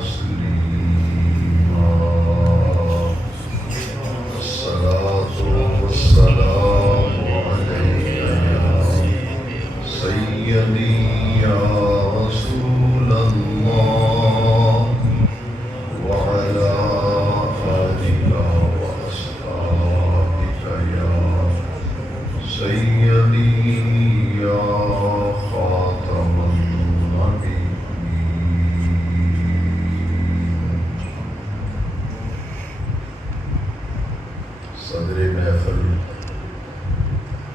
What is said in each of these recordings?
تسليما الصلاة والسلام عليك يا سيدي يا رسول الله وعلى آلك وأصحابك يا سيدي يا خاتم النبيين. صدر محفل،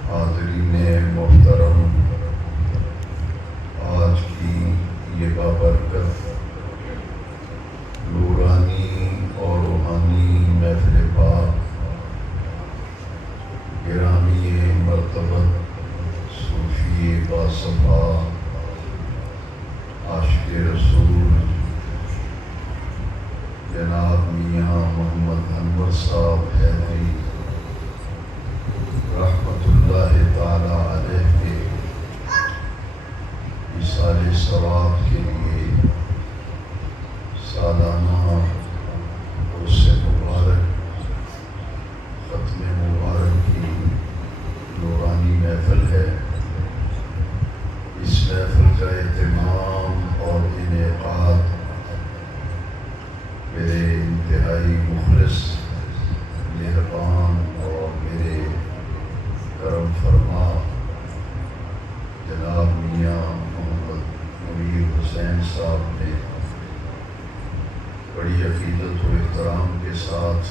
حاضرین محترم، آج کی یہ بابرکت نورانی اور روحانی محفل پاک گرامی مرتبت صوفی باصفا عاشق رسول جناب میاں محمد انور صاحب حیدری رحمۃ اللہ تعالی علیہ کے ایصال ثواب کے لیے سالانہ عرس مبارک ختم مبارک کی نورانی محفل ہے. اس محفل کا اہتمام اور انعقاد میرے انتہائی مخلص مہربان اور میرے کرم فرما جناب میاں محمد منیر حسین صاحب نے بڑی عقیدت و احترام کے ساتھ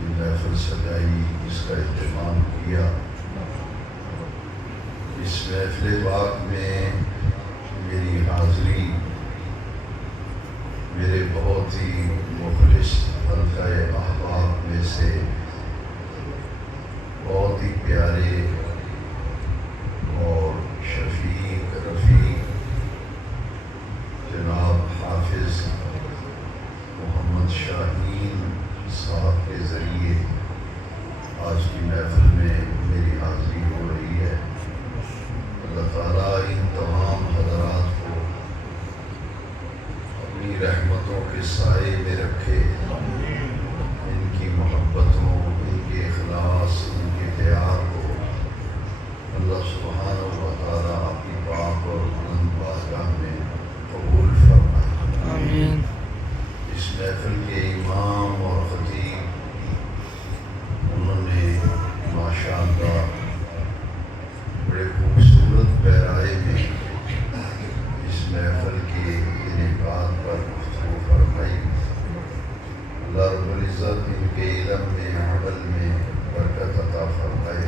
یہ محفل سجائی، اس کا اہتمام کیا. اس محفل پاک میں میری حاضری میرے بہت ہی مخلص حلقہ احباب میں سے بہت ہی پیارے اور شفیق رفیق جناب حافظ محمد شاہین صاحب کے ذریعے آج کی محفل میں میری حاضری ہو رہی ہے. اللہ تعالیٰ ان تمام حضرات کو اپنی رحمتوں کے سائے میں رکھے، ان کی محبتوں، ان کے اخلاص، ان کے پیار کو اللہ سبحانہ و تعالیٰ اپنی پاک اور بلند بارگاہ میں قبول فرمائے. آمین. اس محفل کے امام اور خطیب انہوں نے ماشاءاللہ بڑے خوبصورت پیرائے میں اس محفل کے انعقاد پر گفتگو فرمائی. اللہ رب العزت ان کے علم میں، عمل میں برکت عطا فرمائے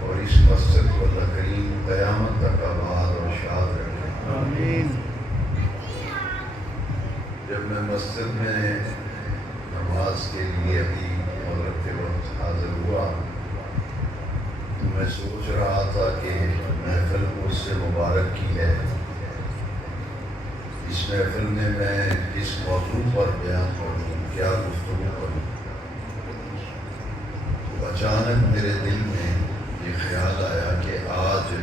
اور اس مسجد کو اللہ کریم قیامت تک آباد اور شاد رکھے. آمین. جب میں مسجد میں نماز کے لیے ابھی مغرب کے وقت حاضر ہوا تو میں سوچ رہا تھا کہ محفل اس سے مبارک کی ہے. اس محفل میں کس موضوع پر بیان کروں، کیا گفتگو کروں. تو اچانک میرے دل میں یہ خیال آیا کہ آج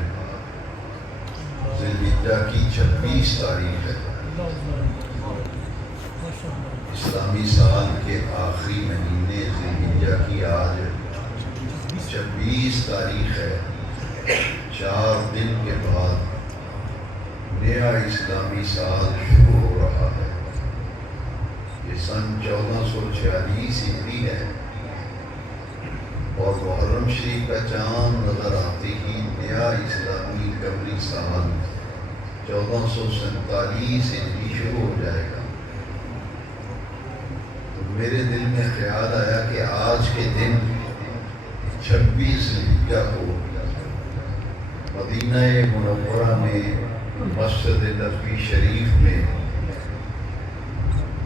ذی الحجہ کی 26 تاریخ ہے. اسلامی سال کے آخری مہینے ذی الحجہ کی آج 26 تاریخ ہے. 4 دن کے بعد نیا اسلامی سال شروع ہو رہا ہے. یہ سن 1446 ہجری ہے اور محرم شریف کا چاند نظر آتے ہی نیا اسلامی قمری سال 1447 ہجری شروع ہو جائے گا. تو میرے دل میں خیال آیا کہ آج کے دن 26 ذی الحجہ کو مدینہ منورہ میں مسجد نبوی شریف میں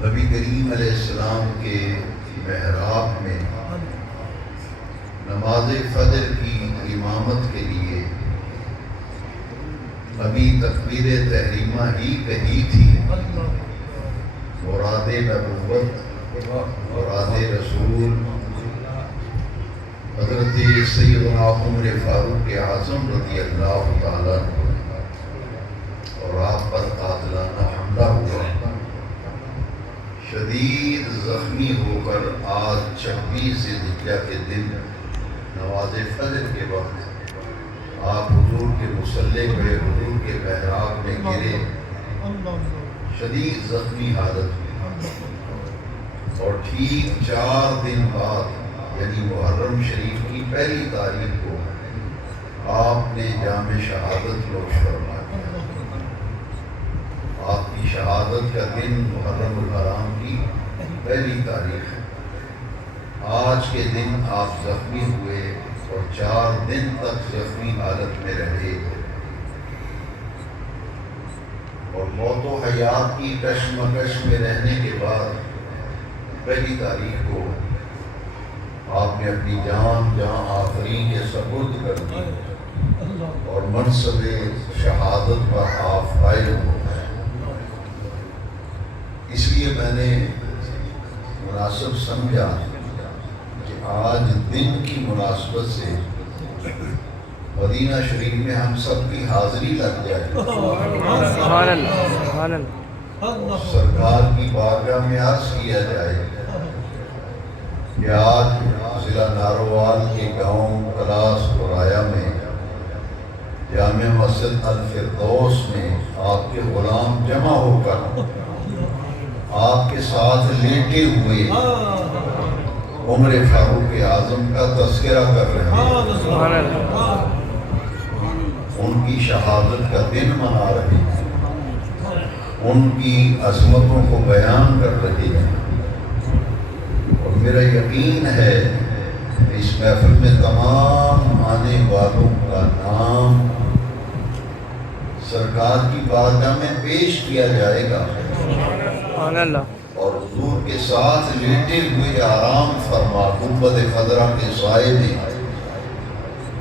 نبی کریم علیہ السلام کے محراب میں نماز فجر کی امامت کے لیے ابھی تکبیر تحریمہ ہی کہی تھی. مراد نبوت، مراد رسول حضرت سیدنا عمر فاروق اعظم رضی اللہ تعالیٰ اور آپ پر قاتلانہ حملہ ہوا شدید زخمی ہو کر آج 26 ذوالحجہ کے دن نماز فجر کے وقت آپ حضور کے مصلی پہ حضور کے محراب میں گرے، شدید زخمی حالت میں، اور ٹھیک 4 دن بعد یعنی محرم شریف کی پہلی تاریخ کو آپ نے جام شہادت نوش فرمایا۔ آپ کی شہادت کا دن محرم الحرام کی پہلی تاریخ ہے۔ آج کے دن آپ زخمی ہوئے اور 4 دن تک زخمی حالت میں رہے، اور موت و حیات کی کشمکش میں رہنے کے بعد پہلی تاریخ کو آپ نے اپنی جان جہاں آخری کے سپرد کر دی اور منصب شہادت پر آپ فائز ہو گئے۔ اس لیے میں نے مناسب سمجھا کہ آج دن کی مناسبت سے مدینہ شریف میں ہم سب کی حاضری لگ جائے، سبحان اللہ، سبحان اللہ، سرکار کی بارگاہ میں عرض کیا جائے کہ آج ضلع ناروال کے گاؤں کلاس پرایا میں جامع مسجد الفردوس میں آپ کے غلام جمع ہو کر آپ کے ساتھ لیٹے ہوئے عمر فاروق اعظم کا تذکرہ کر رہے ہیں، سبحان اللہ، ان کی شہادت کا دن منا رہے ہیں، ان کی عظمتوں کو بیان کر رہے ہیں، اور میرا یقین ہے کہ اس محفل میں تمام آنے والوں کا نام سرکار کی بارگاہ میں پیش کیا جائے گا، سبحان اللہ، اور حضور کے ساتھ لیٹے ہوئے آرام فرما گنبد خضرا کے سائے میں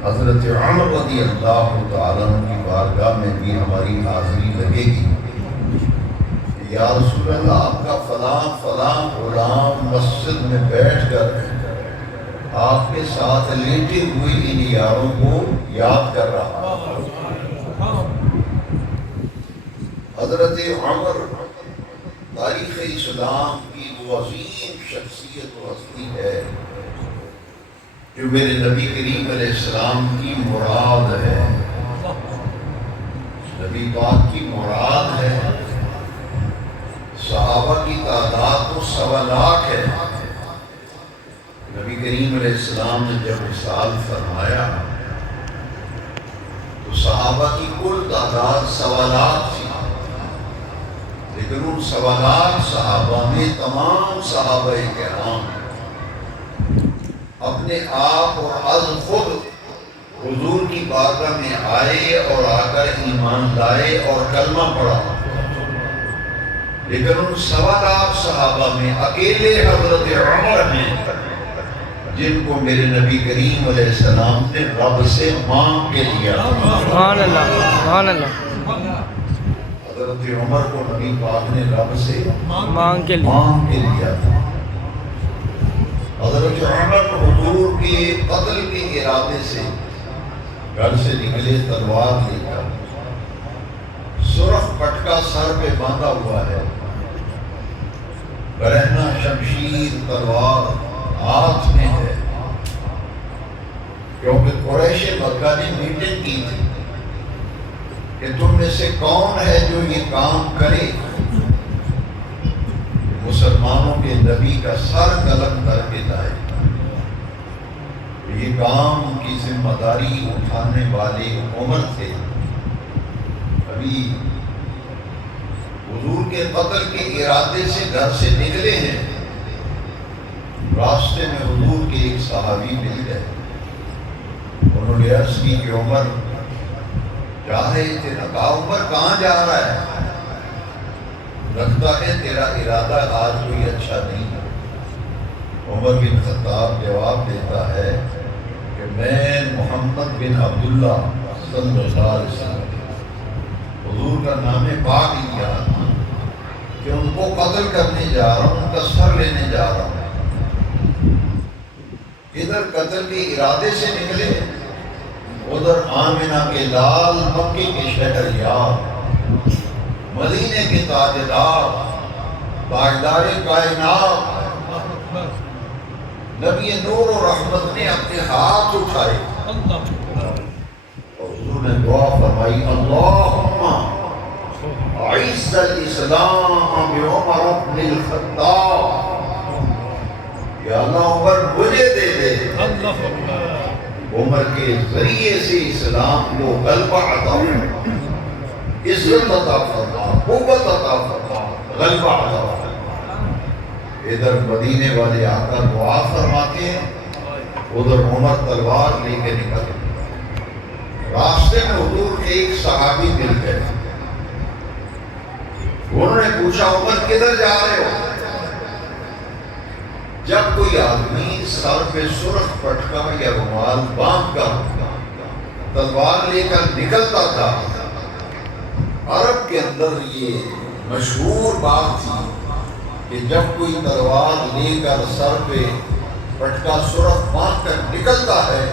حضرت عمر رضی اللہ تعالیٰ عنہ کی بارگاہ میں بھی ہماری حاضری لگے گی۔ یا رسول اللہ، آپ کا فلاں فلاں غلام مسجد میں بیٹھ کر آپ کے ساتھ لیٹے ہوئے ان یاروں کو یاد کر رہا ہے۔ حضرت عمر تاریخ اسلام کی وہ عظیم شخصیت و ہستی ہے جو میرے نبی کریم علیہ السلام کی مراد ہے، نبی پاک کی مراد ہے۔ صحابہ کی تعداد تو 1.25 لاکھ ہے۔ نبی کریم علیہ السلام نے جب وصال فرمایا تو صحابہ کی کل تعداد 1.25 لاکھ تھی، لیکن ان 1.25 لاکھ صحابہ میں تمام صحابہ کرام اپنے آپ اور از خود حضور کی بارگاہ میں آئے اور آ کر ایمان لائے اور کلمہ پڑھا، لیکن ان 1.25 لاکھ صحابہ میں اکیلے حضرت عمر ہیں جن کو میرے نبی کریم علیہ السلام نے رب سے مانگ کے لیا۔ سبحان اللہ، سبحان اللہ، حضرت عمر کو نبی پاک نے رب سے مانگ کے لیے، مانگ کے لیا تھا۔ حضرت عمر حضور کے قتل کے ارادے سے گھر سے نکلے تلوار لے کر، سرخ پٹکا سر پہ باندھا ہوا ہے، برہنہ شمشیر تلوار ہاتھ میں ہے، کیونکہ قریش مکہ نے میٹنگ کی تھی کہ تم میں سے کون ہے جو یہ کام کرے، مسلمانوں کے نبی کا سر قلم کر کے لائے۔ یہ کام کی ذمہ داری اٹھانے والے عمر تھے۔ ابھی حضور کے قتل کے ارادے سے گھر سے نکلے ہیں، راستے میں حضور کے ایک صحابی مل گئے، انہوں نے عرض کی کہ عمر جا رہے تھے نا، کہا عمر کہاں جا رہا ہے؟ لگتا ہے تیرا ارادہ آج کوئی اچھا نہیں ہے۔ عمر بن خطاب جواب دیتا ہے کہ میں محمد بن عبداللہ صلی اللہ علیہ وسلم حضور کا نام پاک لیا کہ ان کو قتل کرنے جا رہا ہوں، ان کا سر لینے جا رہا ہوں۔ ادھر قتل کے ارادے سے نکلے، ادھر آمنہ کے لال، مکے کے شہریار، مدینے کے تاجدار، تاجدار کائنات نبی نور و رحمت نے اپنے ہاتھ اٹھائے اور حضور نے دعا فرمائی اللہم اعز الاسلام بعمر بن الخطاب، یا اللہ عمر مجھے دے دے، عمر کے ذریعے سے اسلام کو غلبہ عطا فرما، عزت عطا فرما، قوت عطا فرما، غلبہ عطا فرما۔ ادھر مدینے والے آ کر دعا فرماتے ہیں، ادھر عمر تلوار لے کے نکل۔ راستے میں حضور کے ایک صحابی مل گئے، انہوں نے پوچھا عمر کدھر جا رہے ہو؟ جب کوئی آدمی سر پہ سرخ پٹکا یا رومال باندھ کر تلوار لے کر نکلتا تھا، عرب کے اندر یہ مشہور بات تھی کہ جب کوئی تلوار لے کر سر پہ پٹکا سرخ باندھ کر نکلتا ہے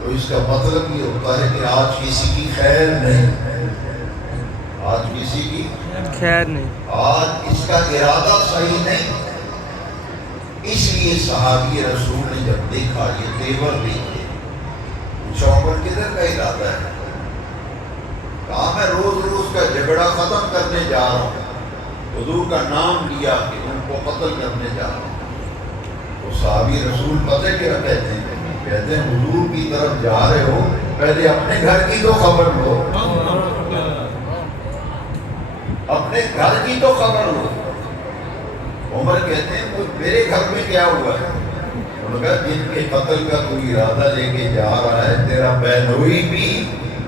تو اس کا مطلب یہ ہوتا ہے کہ آج کسی کی خیر نہیں، آج کسی کی خیر نہیں، آج اس کا ارادہ صحیح نہیں۔ اس لیے صحابی رسول نے جب دیکھا یہ تیور دیکھے، پوچھا عمر کدھر کا ارادہ ہے؟ کہا میں روز روز کا جھگڑا ختم کرنے جا رہا ہوں، حضور کا نام لیا کہ ان کو قتل کرنے جا رہا ہوں۔ تو صحابی رسول پتہ کیا کہتے ہیں؟ کہتے ہیں حضور کی طرف جا رہے ہو، پہلے اپنے گھر کی تو خبر لو، اپنے گھر کی تو خبر لو۔ عمر کہتے ہیں میرے گھر میں کیا ہوا ہے؟ انہوں نے کہا جن کے قتل کا کوئی ارادہ لے کے جا رہا ہے، تیرا بہنوئی بھی،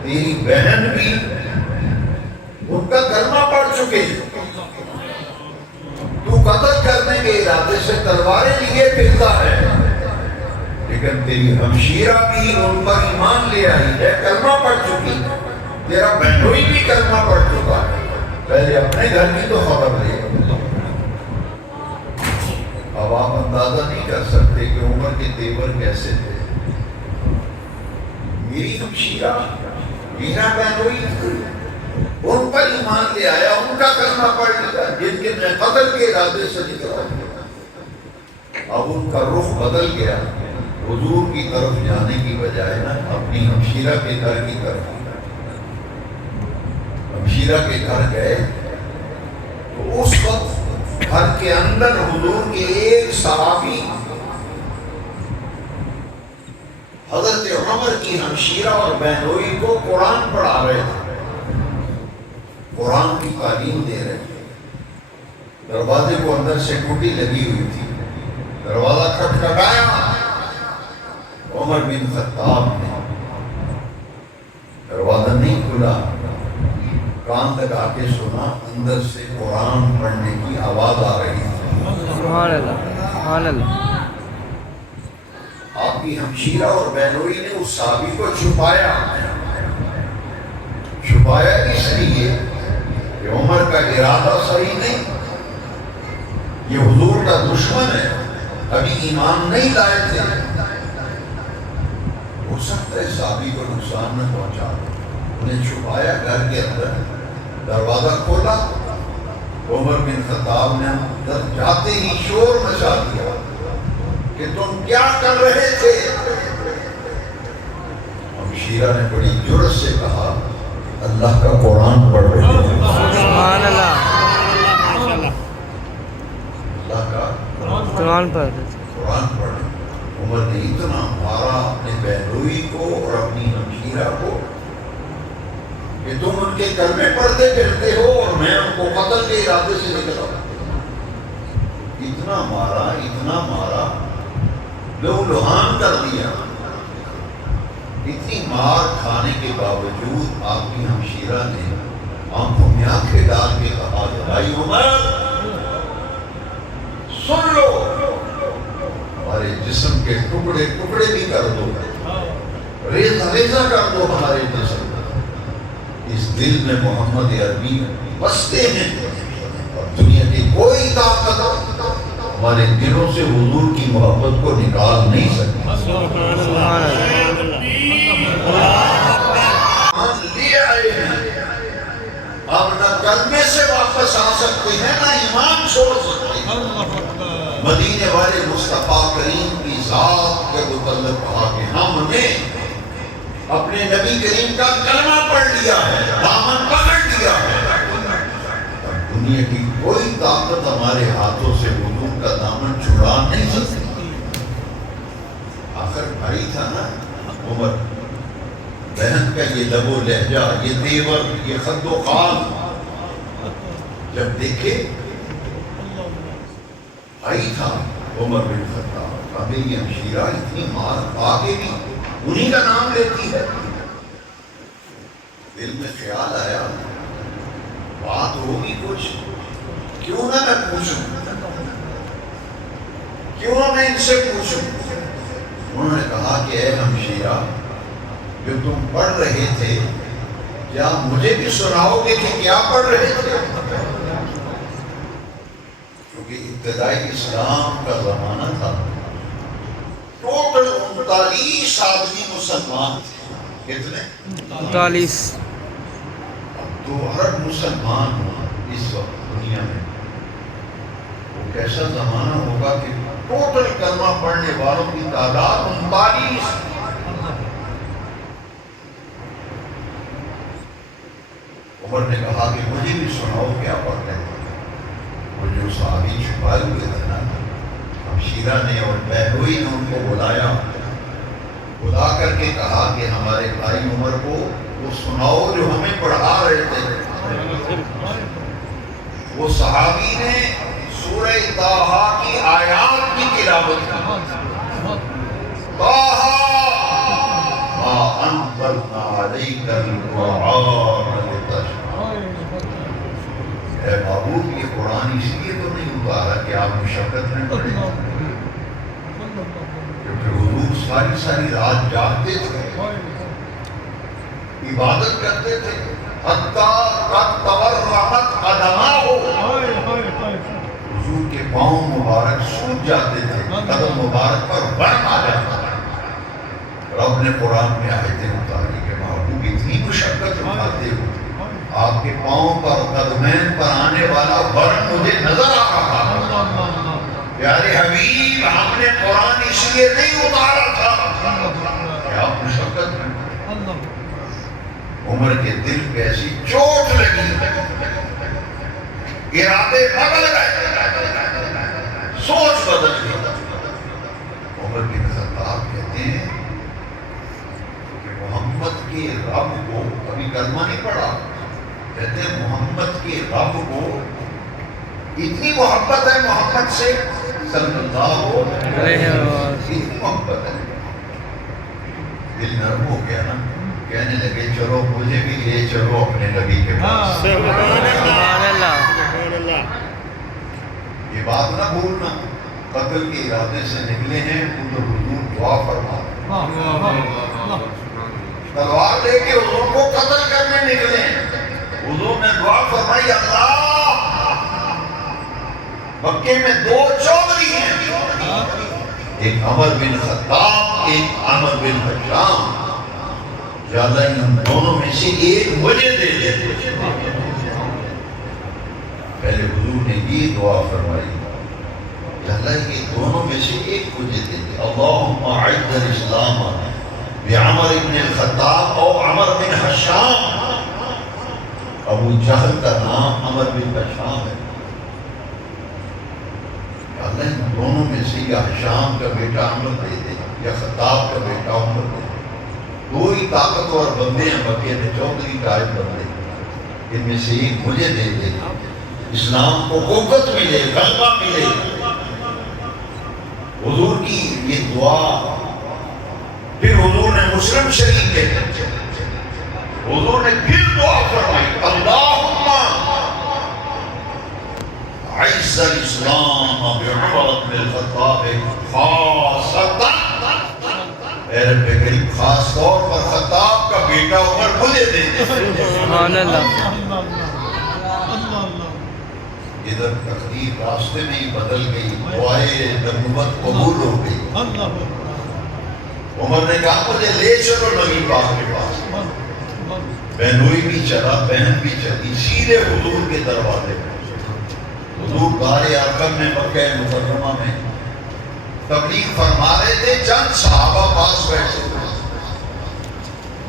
تیری بہن بھی، ان کا کلمہ پڑھ چکے، تو قتل کرنے کے ارادے سے تلواریں لیے پھرتا ہے، لیکن تیری ہمشیرہ بھی ان پر ایمان لے آئی ہے، کلمہ پڑھ چکی، تیرا بہنوئی بھی کلمہ پڑھ چکا ہے، پہلے اپنے گھر کی تو خبر لے۔ اب آپ اندازہ نہیں کر سکتے کہ عمر کے تیور کیسے تھے۔ میری ہمشیرہ میرا بہنوئی ان پر ایمان لے آیا، ان کا کلمہ پڑھ لیا، جن کے میں قتل کے ارادے سے نکلا۔ اب ان کا رخ بدل گیا، حضور کی طرف جانے کی بجائے نا اپنی ہمشیرہ کے گھر کی طرف۔ ہمشیرہ کے گھر گئے تو اس وقت گھر کے اندر حضور کے ایک صحابی حضرت عمر کی ہمشیرہ اور بہنوئی کو قرآن پڑھا رہے تھے، قرآن کی تعلیم دے رہے تھے۔ دروازے کو اندر سے ٹوٹی لگی ہوئی تھی، دروازہ کھٹکھٹایا، عمر بن خطاب نے، دروازہ نہیں کھلا، کان لگا کے سنا، اندر سے قرآن پڑھنے کی آواز آ رہی ہے۔ سبحان اللہ، سبحان اللہ۔ آپ کی ہمشیرہ اور بہنوئی نے اس صحابی کو چھپایا اس لیے کہ عمر کا ارادہ صحیح نہیں، یہ حضور کا دشمن ہے، ابھی ایمان نہیں لائے تھے، ہو سکتا ہے صحابی کو نقصان نہ پہنچا، انہیں چھپایا گھر کے اندر۔ دروازہ کھولا، عمر بن خطاب نے اندر جاتے ہی شور مچا دیا کہ تم کیا کر رہے تھے؟ ہمشیرہ نے بڑی جرأت سے کہا اللہ کا قرآن پڑھ رہے تھے۔ سبحان اللہ، اللہ کا قرآن پڑھ رہے تھے۔ قرآن پڑھ رہے۔ عمر نے اتنا مارا اپنے بہنوئی کو اور اپنی ہمشیرہ کو کہ تم ان کے کلمے پڑھتے پھرتے ہو اور میں ان کو قتل کے ارادے سے نکلا۔ اتنا مارا لہو لہان کر دیا۔ اتنی مار کھانے کے باوجود آپ کی ہمشیرہ نے آنکھوں میں آنکھیں ڈال کے کہا بھائی عمر سن لو، ہمارے جسم کے ٹکڑے ٹکڑے بھی کر دو، ریزہ ریزہ کر دو ہمارے جسم، اس دل میں محمد عربی بستے ہیں اور دنیا کی کوئی طاقت ہمارے دلوں سے حضور کی محبت کو نکال نہیں سکتی۔ سبحان اللہ، ہم لے آئے ہیں، اب نہ کلمے سے واپس آ سکتے ہیں نہ ایمان چھوڑ سکتے ہیں۔ مدینے والے مصطفیٰ کریم کی ذات کے متعلق کہا کہ ہم نے اپنے نبی کریم کا کلمہ پڑھ لیا ہے، دامن پکڑ لیا ہے، اب دنیا کی کوئی طاقت ہمارے ہاتھوں سے حضور کا دامن چھڑا نہیں سکتی۔ آخر بھائی تھا نا عمر، بہن کا یہ لب و لہجہ، یہ تیور، یہ خد و خال جب دیکھے، بھائی تھا عمر بن خطاب، ابھی یہ ہمشیرہ اتنی مار آگے بھی انہی کا نام لیتی ہے۔ دل میں خیال آیا بات ہوگی کچھ، کیوں نہ میں پوچھوں، کیوں نہ میں ان سے پوچھوں۔ انہوں نے کہا کہ اے ہمشیرہ، جو تم پڑھ رہے تھے کیا مجھے بھی سناؤ گے کہ کیا پڑھ رہے تھے؟ کیونکہ ابتدائی اسلام کا زمانہ تھا، ٹوٹل 39 آدمی مسلمان تھے۔ کتنے؟ 39۔ اب 2 ارب مسلمان ہوا اس وقت دنیا میں، وہ کیسا زمانہ ہوگا کہ ٹوٹل کلمہ پڑھنے والوں کی تعداد 39۔ عمر نے کہا کہ مجھے بھی سناؤ کیا پڑھ رہے تھے۔ وہ جو صحابی چھپائے ہوئے تھے نا، ہمشیرہ نے اور بہنوئی نے ان کو بلایا، بلا کر کے کہا کہ ہمارے بھائی عمر کو وہ سناؤ جو ہمیں پڑھا رہے تھے۔ وہ صحابی نے سورہ طٰہٰ کی آیات کی تلاوت کی۔ طٰہٰ ما انزلنا علیک القرآن لتشقیٰ۔ اے محبوب، یہ قرآن اس لیے تو نہیں اتارا کہ آپ مشقت میں پڑھیں، کیونکہ حضور ساری رات جاگتے تھے، عبادت کرتے تھے، حتیٰ قد تورمت قدماہ، حضور کے پاؤں مبارک سوج جاتے تھے، قدم مبارک پر ورم آ جاتا تھا۔ رب نے قرآن میں آیتیں اتاری کہ محبوب اتنی مشقت اٹھاتے ہو، آپ کے پاؤں پر قدمین پر آنے والا ورم مجھے نظر آ رہا ہے۔ پیارے حبیب، ہم نے قرآن اس لیے نہیں اتارا تھا کہ آپ مشقت میں۔ عمر کے دل پہ ایسی چوٹ لگی، ارادے بدل گئے، سوچ بدل گئی۔ عمر بن خطاب کہتے ہیں کہ محمد کے رب کو، ابھی کلمہ نہیں پڑھا، کہتے ہیں محمد کے رب کو اتنی محبت ہے محمد سے صلی اللہ علیہ وسلم، اتنی محبت ہے، دل نرم ہو گیا نا، کہنے لگے چلو مجھے بھی لے چلو اپنے نبی کے پاس۔ سبحان اللہ۔ یہ بات نہ بھولنا، قتل کے ارادے سے نکلے ہیں تو حضور دعا فرما، تلوار لے کے حضور کو قتل کرنے نکلے ہیں، حضور نے دعا فرمائی، اللہ مکے میں 2 چودھری ہیں، ایک عمر بن خطاب، ایک عامر بن ہشام، یا اللہ ان دونوں میں سے ایک مجھے دے دے۔ پہلے حضور نے یہ دعا فرمائی، یا اللہ یہ دونوں میں سے ایک مجھے دے دے۔ اللہم اعز الاسلام بعمر بن الخطاب اور عمر بن ہشام۔ ابو جہل کا نام عمر بن ہشام ہے، یا اللہ ان دونوں میں سے یا ہشام کا بیٹا عمر دے دے یا خطاب کا بیٹا عمر دے دے۔ 2 ہی طاقتور بندے ہیں مکے میں، چودھری قائد بندے، ان میں سے ایک مجھے دے دے، اسلام کو قوت ملے، غلبہ ملے۔ حضور کی یہ دعا، پھر حضور نے مسلم شریف کے حضور نے پھر دعا فرمائی، اللہم اعز الاسلام بعمر بن الخطاب خاصۃ، اے رب کریم خاص طور پر خطاب کا بیٹا عمر مجھے دے دے۔ سبحان اللہ۔ ادھر تقدیر راستے میں ہی بدل گئی، دعائے نبوت قبول ہو گئی۔ عمر نے کہا مجھے لے چلو نبی پاک کے پاس، بہنوئی بھی چلا، بہن بھی چلی، سیدھے حضور کے دروازے پہ حضور غار ارقم میں مکہ مکرمہ میں تبلیغ فرما رہے تھے، چند صحابہ پاس بیٹھے تھے۔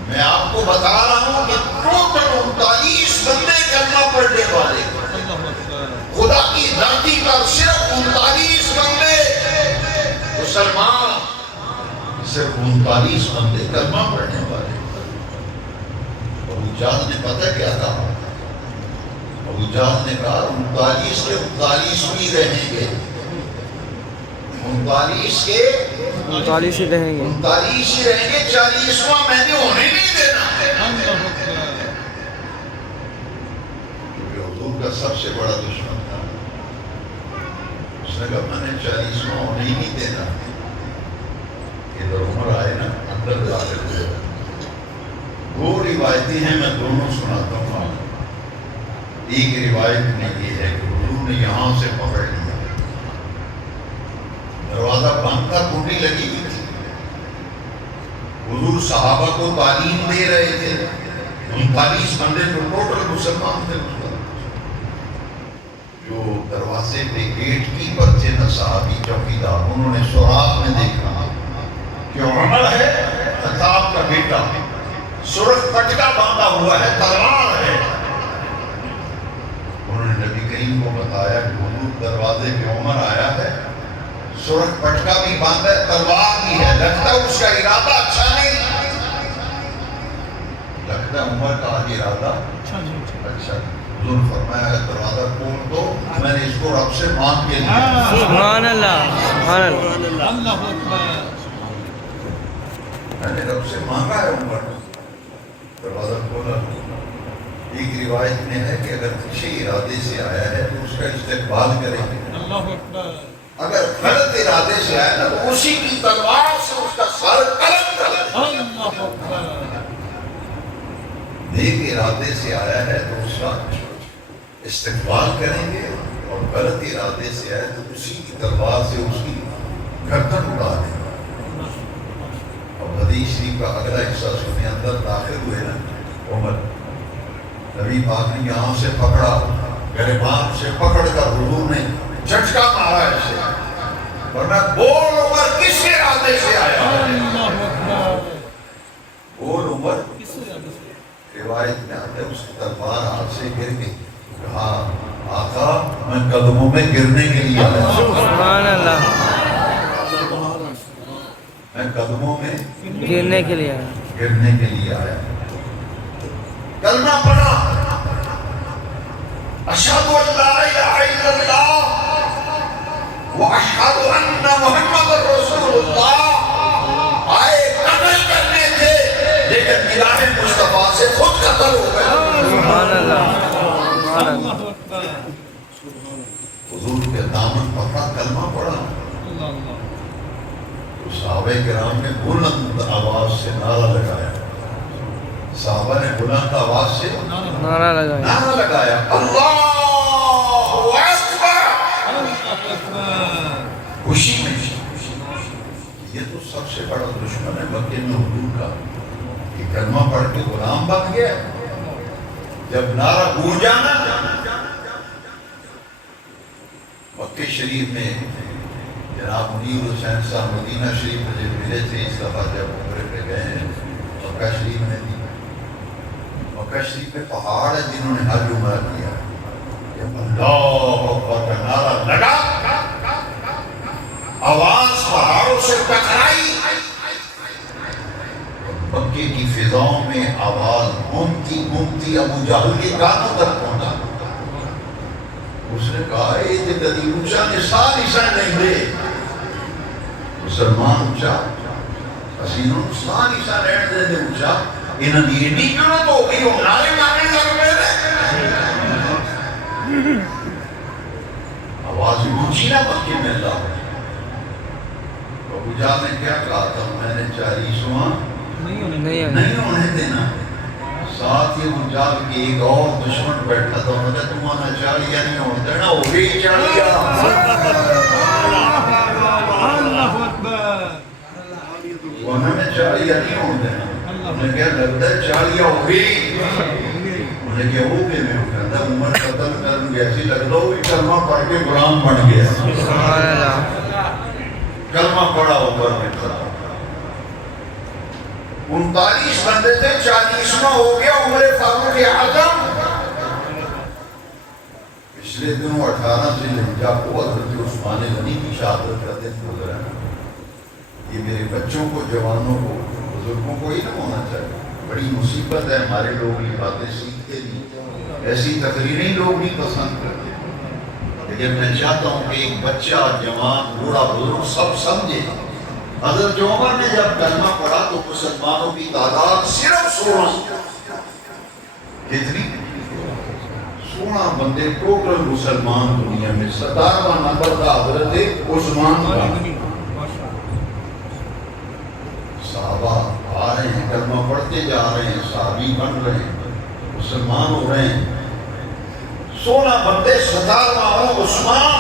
میں آپ کو بتا رہا ہوں کہ ٹوٹل 39 بندے کلمہ پڑھنے والے، خدا کی ذاتی کا صرف 39 بندے مسلمان، صرف 39 بندے کلمہ پڑھنے والے۔ ابو جہل نے پتہ کیا کہا؟ ابو جہل نے کہا 39 کے 39 بھی رہیں گے، 39 کے 39 ہی رہیں گے، 39 ہی رہیں گے، 40واں میں نے ہونے نہیں دینا۔ کیونکہ حضور کا سب سے بڑا دشمن تھا، اس نے کہا میں نے 40واں ہونے ہی نہیں دینا۔ ادھر عمر آئے نا، اندر داخل ہوئے، دو روایتیں ہیں، میں دونوں سناتا ہوں آپ کو۔ ایک روایت میں یہ ہے کہ حضور نے یہاں سے پکڑ لیا، دروازہ بند تھا، کنڈی لگی ہوئی تھی، حضور صحابہ کو تعلیم دے رہے تھے، 39 بندے جو ٹوٹل مسلمان تھے۔ جو دروازے پہ گیٹ کیپر تھے نا صحابی چوکیدار، انہوں نے سوراخ میں دیکھا کہ عمر ہے خطاب کا بیٹا، سرخ پٹکا باندھا ہوا ہے، تلوار ہے۔ انہوں نے نبی کریم کو بتایا کہ حضور دروازے پہ عمر آیا ہے، سرخ پٹکا بھی باندھا ہے، تلوار بھی ہے، لگتا ہے اس کا ارادہ اچھا نہیں، لگتا ہے عمر کا ارادہ اچھا۔ حضور نے فرمایا ہے دروازہ کھول دو، میں نے اس کو رب سے مانگ کے لیا۔ سبحان اللہ، سبحان اللہ، اللہ اکبر۔ میں نے رب سے مانگا ہے عمر، دروازہ کھولا۔ ایک روایت میں ہے کہ اگر اچھے ارادے سے آیا ہے تو اس کا استقبال کریں گے، اللہ اکبر۔ اگر غلط ارادے سے آیا نا تو اسی کی تلوار سے اس کا سر قلم کر دیں۔ اللہ اکبر۔ نیک ارادے سے آیا ہے تو اس کا استقبال کریں گے، اور غلط ارادے سے آئے تو اسی کی تلوار سے اس کی گردن اڑا دیں گے۔ اب حدیث شریف کا اگلا حصہ سنے، اندر داخل ہوئے نا عمر، نبی پاک نے یہاں سے پکڑا، گریبان سے پکڑ کر حضور نے جھٹکا مارا اسے، ورنہ بول عمر کس ارادے سے آیا؟ اللہ اکبر۔ بول عمر، کس ارادے سے؟ روایت میں آتا ہے اس کی تلوار ہاتھ سے گر گئی، کہا آقا میں قدموں میں گرنے کے لیے آیا، سبحان اللہ، میں قدموں میں گرنے کے لیے آیا۔ گرنے کے لیے آیا۔ کلمہ پڑھا، اشہد ان لا الہ الا اللہ واشہد ان محمد رسول اللہ۔ آئے قتل کرنے تھے لیکن الہ مصطفیٰ سے خود قتل ہو گئے۔ سبحان اللہ، سبحان اللہ، اللہ اکبر۔ حضور کے دامن پکڑا، کلمہ پڑھا، اللہ اللہ۔ تو صحابہ کرام نے بلند آواز سے نعرہ لگایا، صحابہ نے بلند آواز سے نعرہ لگایا، نعرہ لگایا، اللہ اکبر، اللہ اکبر۔ خوشی میں۔ یہ تو سب سے بڑا دشمن ہے مکے میں حضور کا، کہ کلمہ پڑھ کے غلام بن گیا۔ جب نعرہ گونجا نا مکہ شریف میں، جناب منیر حسین صاحب مدینہ شریف میں جب ملے تھے اس دفعہ، جب عمرے پہ گئے ہیں مکہ شریف میں نہیں، مکہ شریف میں پہاڑ ہے جنہوں نے حج عمرہ کیا، جب اللہ اکبر کا نعرہ لگا، آواز پہاڑوں سے ٹکرائی، مکے کی فضاؤں میں آواز گھومتی گھومتی ابو جہل کے کانوں تک پہنچا۔ اس نے کہا اے تے کدی اونچا نے سال نشان نہیں دے، مسلمان اونچا، اسینوں سال نشان رہن دے دے اونچا، انہاں دی ایڈی جرات ہو گئی، وہ نعرے مارنے لگ پے نے۔ آواز اونچی نہ مکے میں اللہ۔ ابو جہل نے کیا کہا تھا؟ میں نے 40واں نہیں ہونے دینا۔ ساتھ ہی ابو جہل کے ایک اور دشمن بیٹھا تھا، انہوں نے کہا تمہارا 40 نہیں ہونے دینا، وہ بھی 40۔ اللہ اکبر۔ وہ ہمیں 40 نہیں ہونے دینا۔ انہیں کہا لگتا ہے 40 ہو گئی. انہیں کہا وہ کہ میں کہتا عمر قتل کرن جیسی لگ دو بھی کلمہ پڑھ کے غلام بن گیا. سبحان اللہ. کلمہ پڑھا عمر میں ختم. 39 بندے تھے 40واں ہو گیا عمر فاروق اعظم. پچھلے دنوں 18 ذی الحجہ کو حضرت عثمان غنی کی شہادت کا دن گزرا ہے. یہ میرے بچوں کو جوانوں کو بزرگوں کو ہی نہ ہونا چاہیے. بڑی مصیبت ہے ہمارے لوگ یہ باتیں سیکھتے نہیں. ایسی تقریریں لوگ نہیں پسند کرتے. لیکن میں چاہتا ہوں کہ ایک بچہ جوان بوڑھا بزرگ سب سمجھے. حضرت عمر نے جب کلمہ پڑھا تو مسلمانوں کی تعداد صرف 16. کتنی؟ 16 بندے ٹوٹل مسلمان دنیا میں. 17واں نمبر کا حضرت عثمان کا. صحابہ آ رہے ہیں کلمہ پڑھتے جا رہے ہیں صحابی بن رہے ہیں مسلمان ہو رہے ہیں. 16 بندے 17واں عثمان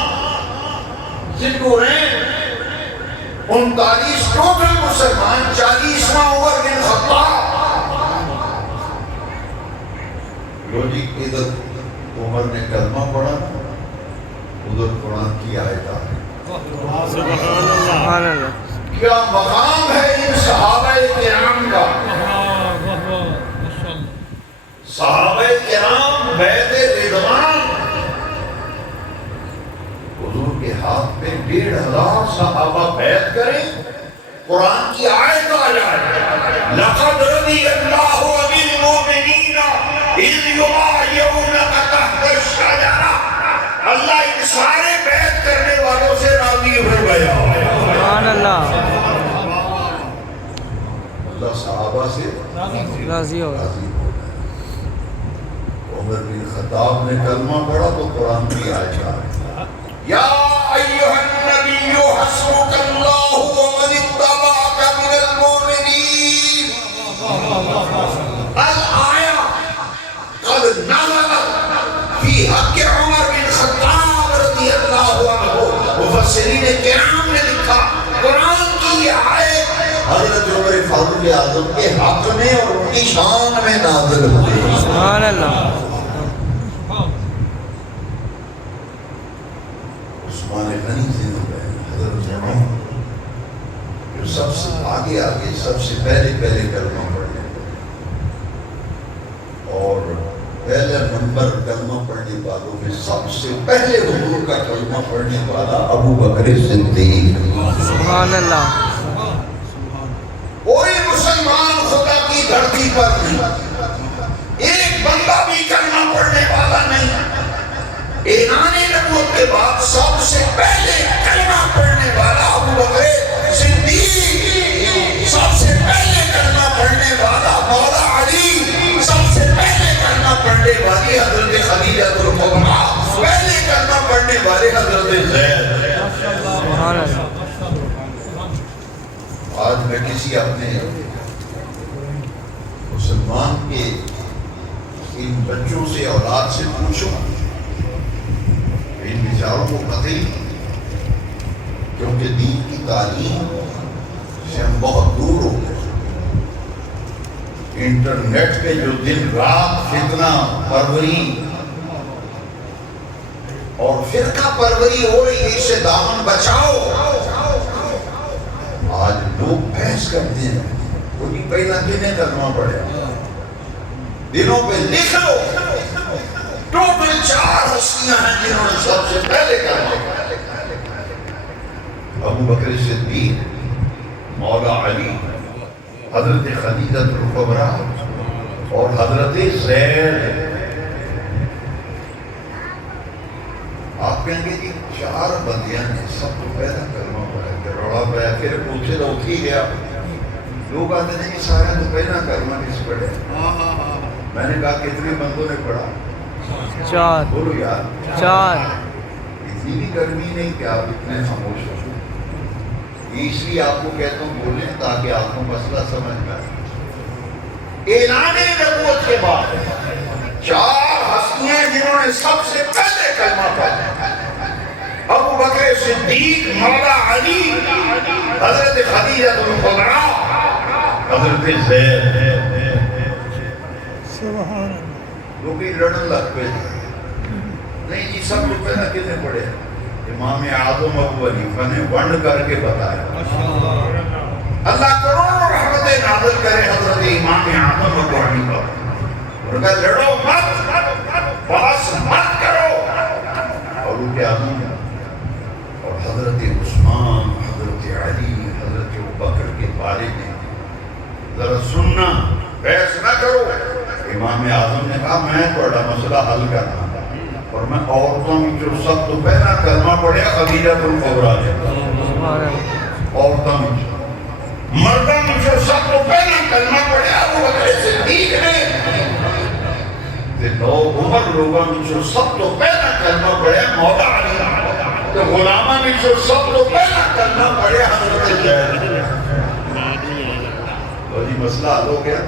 ذکر ہو رہے ہیں. 39 ٹوٹل مسلمان. 40واں عمر بن خطاب. لو جی ادھر عمر نے کلمہ پڑھا ادھر قرآن کی آیت آ گئی. سبحان اللہ. کیا مقام ہے ان صحابہ کرام کا. صحابہ کرام بیعت رضوان حضور کے ہاتھ میں 1500 صحابہ بیعت کریں. قرآن کی آیت آ جائے لقد رضی اللہ عن المؤمنین اذ یبایعونک تحت الشجرہ. اللہ ان سارے بیعت کرنے والوں سے راضی ہو گیا. سبحان اللہ. اللہ صحابہ سے راضی ہو گیا. عمر بن خطاب نے کلمہ پڑھا تو قرآن کی آیت آئی یا ایھا النبی حسبک اللہ ومن اتبعک من المؤمنین. الآیہ قد نزلت فی حق عمر بن خطاب رضی اللہ عنہ. مفسرین کرام نے لکھا قرآن کی آیت حضرت عمر فاروق اعظم کے حق میں اور ان کی شان میں نازل ہوئی. سبحان اللہ. عثمان غنی زندہ ہے. حضرت عمر جو سب سے آگے سب سے پہلے کلمہ پڑھنے اور پہلا نمبر کلمہ پڑھنے والوں میں سب سے پہلے حضور کا کلمہ پڑھنے والا ابو بکر صدیق. سبحان اللہ. کوئی مسلمان خدا کی دھرتی پر نہیں. ایک بندہ بھی کلمہ پڑھنے والا نہیں. اعلان نبوت کے بعد سب سے پہلے کلمہ پڑھنے والا ابو بکر صدیق. سب سے پہلے کلمہ پڑھنے والا مولا علی. سب سے پہلے کلمہ پڑھنے والی حضرت خدیجہ الکبریٰ. پہلے کلمہ پڑھنے والے حضرت زید. سبحان اللہ. آج میں کسی اپنے مسلمان کے ان بچوں سے اولاد سے پوچھوں ان بیچاروں کو قطعی کیونکہ دین کی تعلیم سے ہم بہت دور ہو گئے. انٹرنیٹ پہ جو دن رات فتنہ پروری اور فرقہ پروری ہو رہی ہے اس سے دامن بچاؤ. آج لوگ بحث کرتے ہیں وہ نہیں پہلا کنے کلمہ پڑھے. دنوں پہ لکھ لو ٹوٹل 4 ہستیاں ہیں جنہوں نے سب سے پہلے کلمہ پڑھا. ابو بکر صدیق, مولا علی, حضرت خدیجہ الکبریٰ اور حضرت زید. آپ کہیں گے کہ 4 بندیاں نے سب کو پہلا کلمہ پڑھا. روڑا پایا پھر پوچھے تو اٹھ ہی گیا. لوگ آتے ہیں کہ سارے تو پہلا کلمہ کس پڑھے. میں نے کہا کتنے بندوں نے پڑھا. 4. بولو یار 4. اتنی بھی گرمی نہیں کہ آپ اتنے خاموش ہو. اس لیے آپ کو کہتا ہوں بولیں تاکہ آپ کو مسئلہ سمجھ میں آئے. اعلان نبوت کے بعد 4 ہستیاں جنہوں نے سب سے پہلے کلمہ پڑھا. ابو بکر صدیق, مولا علی, حضرت خدیجہ الکبریٰ, حضرت زید سبحان لوگ لڑن لگ پہ نہیں جی سب لوگ پہلا کتنے پڑھے امام اعظم ابو حنیفہ نے ونڈ کر کے بتایا اللہ کروڑوں رحمت نازل کرے حضرت امام اعظم ابو حنیفہ اور کہا لڑو مت بحث مت کرو اور ان کے اعظم اور حضرت عثمان حضرت علی حضرت ابوبکر کے بارے میں ذرا سننا بحث نہ کرو امام اعظم نے کہا میں تھوڑا مسئلہ حل کرنا اور میں عورتوں میں جو سب تو پہلا کلمہ پڑھیا خدیجہ الکبریٰ نے عورتوں میں مردوں میں جو سب تو پہلا کلمہ پڑھیا وہ بکر صدیق نے نو عمر لوگوں میں جو سب تو پہلا کلمہ پڑھیا مولا علی تو غلامہ میں جو سب تو پہلا کلمہ پڑھیا حضرت زید تو جی مسئلہ حل ہو گیا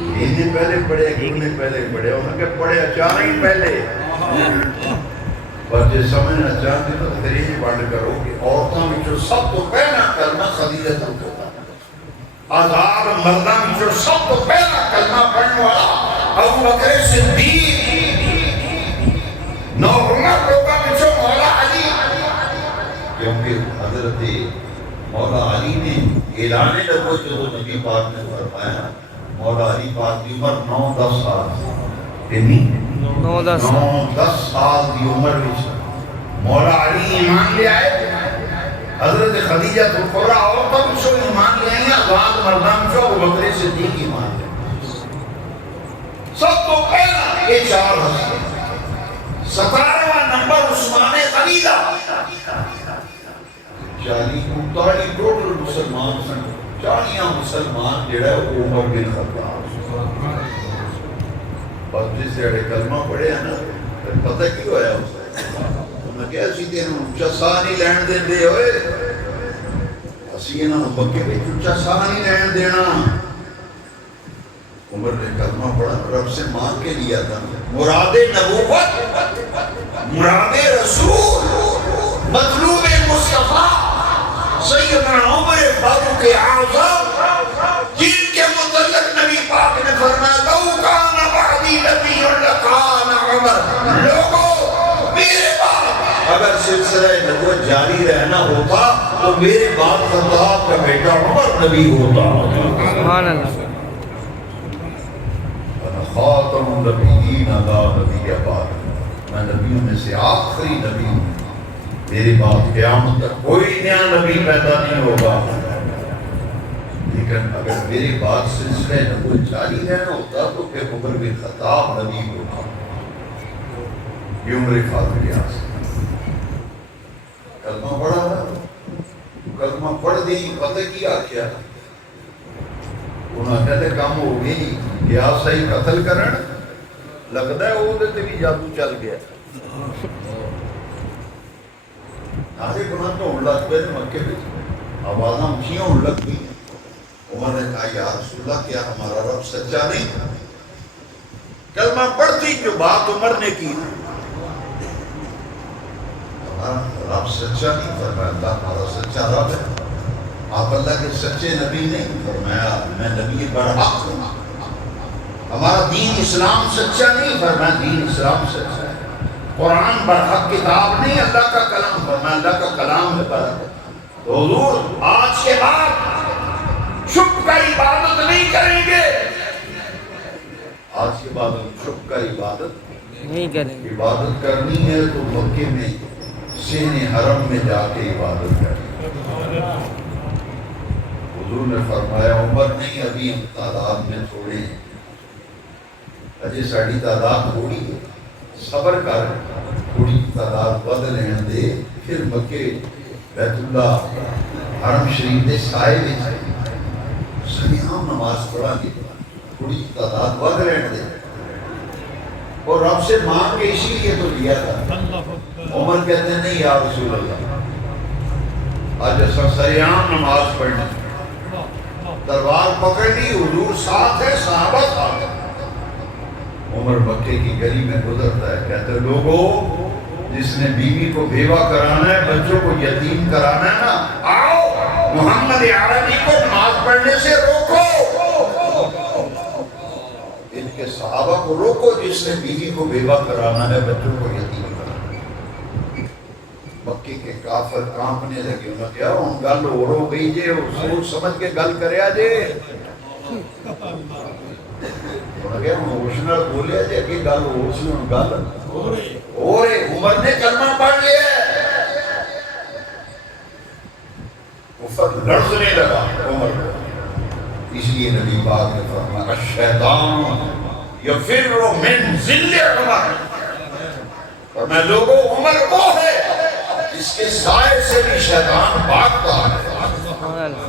انہیں پہلے پڑھے انہیں پہلے پڑھے انہوں نے پڑھے اچانک ہی پہلے پر جس سمجھنا چاہتے تو تیری بانڈ کرو کہ عورتوں میں جو سب تو پہلا کلمہ خدیجہ ہوتا آزاد مردوں میں جو سب تو پہلا کلمہ پڑھنے والا ابو بکر صدیق نو عمر لوگوں میں جو مولا علی کیونکہ حضرت مولا علی نے اعلان نبوت جو نبی پاک نے فرمایا مولا علی پاک کی عمر 9-10 سال کتنی 9-10 سال کی عمر میں مولا علی ایمان لے آئے حضرت خدیجہ الکبریٰ عورتوں میں جو ایمان لے آئیں آزاد مردوں میں جو ابو بکر صدیق ایمان لے سب تو پہلا یہ 4 ہستے 17واں نمبر عثمان غنیدہ 40 ٹوٹل مسلمان سن 40 مسلمان جڑا ہے وہ عمر بن خطاب بس جس سے کلمہ پڑھے ہیں نا پتہ کی ہویا اسے انہوں نے کہا اسی دن اچھا ساہ نہیں لین دین دے ہوئے اسی انہوں نے بکے بھی اچھا ساہ نہیں لین دینا عمر نے کلمہ پڑھا رب سے مانگ کے لیا تھا مراد نبوت مراد رسول مطلوب مصطفیٰ سیدنا عمر فاروق اعظم جن کے متعلق نبی پاک نے فرمایا لو کان بعدی نبی لکان عمر لوگوں میرے بعد اگر سلسلہ نبوت جاری رہنا ہوتا تو میرے بعد خطاب کا بیٹا عمر نبی ہوتا سبحان اللہ خاتم النبیین لا نبی بعد میں نبیوں میں سے آخری نبی ہوں میری بات قیامت تک کوئی نیا نبی پیدا نہیں ہوگا لیکن اگر میری بات سلسلہ نبوت جاری رہنا ہوتا تو پھر عمر بن خطاب نبی ہوگا یہ عمر فاضل اعظم کلمہ پڑھا کلمہ پڑھ دی پتہ کیا کیا انہوں نے کام ہو گئی کیا صحیح قتل کرن لگتا ہے وہ دے بھی جادو چل گیا آدھے گناہ تو ہون لگ پہ مکے بھی آوازاں اونچیاں ہون لگ گئی عمر نے کہا یا رسول اللہ کیا ہمارا رب سچا نہیں کلمہ پڑھتی جو بات عمر نے کی ہمارا رب سچا نہیں فرمایا اللہ ہمارا سچا رب ہے آپ اللہ کے سچے نبی نہیں فرمایا میں نبی برحق ہوں ہمارا دین اسلام سچا نہیں فرمایا دین اسلام سچا ہے قرآن برحق کتاب نہیں اللہ کا کلام فرمایا اللہ کا کلام ہے برحق تو حضور آج کے بعد چھپ کر عبادت نہیں کریں گے آج کے بعد ہم چھپ کر عبادت نہیں کریں گے عبادت کرنی ہے تو مکے میں سین حرم میں جا کے عبادت کریں حضور نے فرمایا عمر نہیں ابھی ہم تعداد میں تھوڑے ہیں اجے ساڑی تعداد تھوڑی ہے صبر کر تھوڑی تعداد بد لین دے پھر مکے بیت اللہ حرم شریف دے سائے دے سلیام نماز پڑھا گے تھوڑی تعداد بد لین دے اور رب سے مانگ کے اسی لیے تو لیا تھا عمر کہتے ہیں نہیں یا رسول اللہ آج ایسا سلیام نماز پڑھنا دربار پکڑ لی حضور ساتھ ہے صحابہ ساتھ ہے عمر مکے کی گلی میں گزرتا ہے کہتے لوگوں جس نے بیوی کو بیوہ کرانا ہے بچوں کو یتیم کرانا ہے نا آؤ محمد عربی کو نماز نماز پڑھنے سے روکو، ان کے صحابہ کو روکو جس نے بیوی کو بیوہ کرانا ہے، بچوں کو یتیم کرانا ہے۔ مکی کے کافر کانپنے لگے، انہوں نے کہا ہم گل ہو گئی جے، سوچ سمجھ کے گل کریا جے، انہوں نے کہا ہم اوشنر بولیا جے کہ گل اوشنر گل ہو رہے، عمر نے کلمہ پڑھ لیا کفر لڑزنے لگا عمر کو، اس لیے نبی پاک نے فرمایا الشیطان یفر من ذل عمر، اور میں لوگوں عمر وہ ہے جس کے سائے سے بھی شیطان بھاگتا ہے۔ سبحان اللہ۔